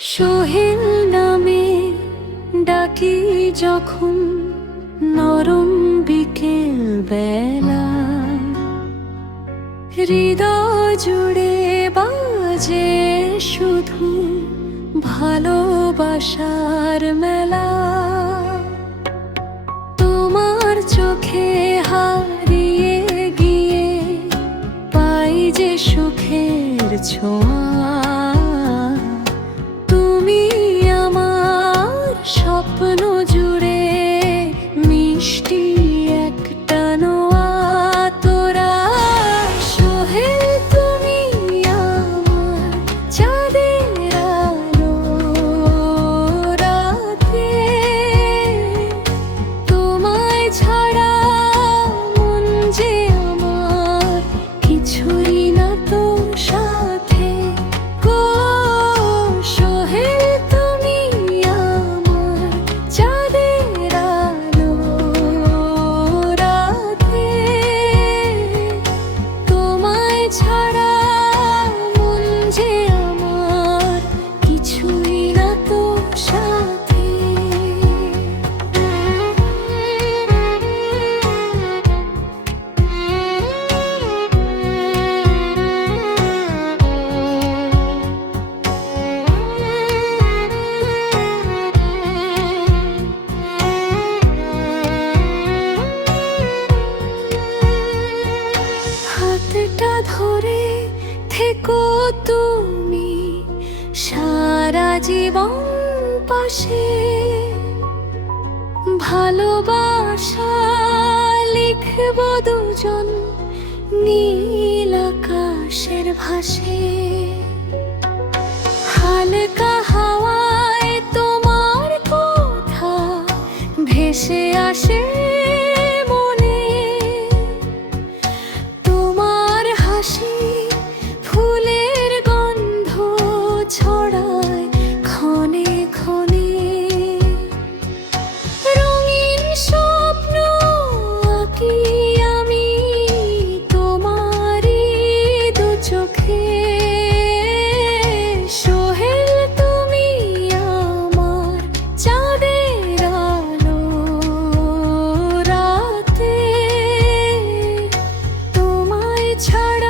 সোহেল নামে ডাকি যখন নরম বিকেল বেলা, হৃদয় জুড়ে বাজে শুধু ভালোবাসার মেলা। তোমার চোখে হারিয়ে গিয়ে পাই যে সুখের ছোঁয়া। তুমি আমার স্বপ্ন জুড়ে মিষ্টি একটা নোয়া তোরা। সোহেল তুমি আমার চাঁদের আলো রাতে, তোমায় ছাড়া মন যে আমার কিছুই না তো সাথে গো। সোহেল তুমি আমার চাঁদের আলো রাতে, তোমায় ছাড়া মন যে আমার কিছুই না তো সাথে। হাতটা ধরে থেকো তুমি সারা জীবন পাশে। ভালোবাসা লিখব দুজন নীল আকাশের ভাসে। হালকা হাওয়ায় তোমার কথা ভেসে আসে মনে। তোমার হাসি ফুলের গন্ধ ছড়ায় ক্ষণে ক্ষণে। রঙিন স্বপ্ন আঁকি আমি তোমারই দু চোখে। সোহেল তুমি আমার চাঁদের আলো রাতে, তোমায় ছাড়া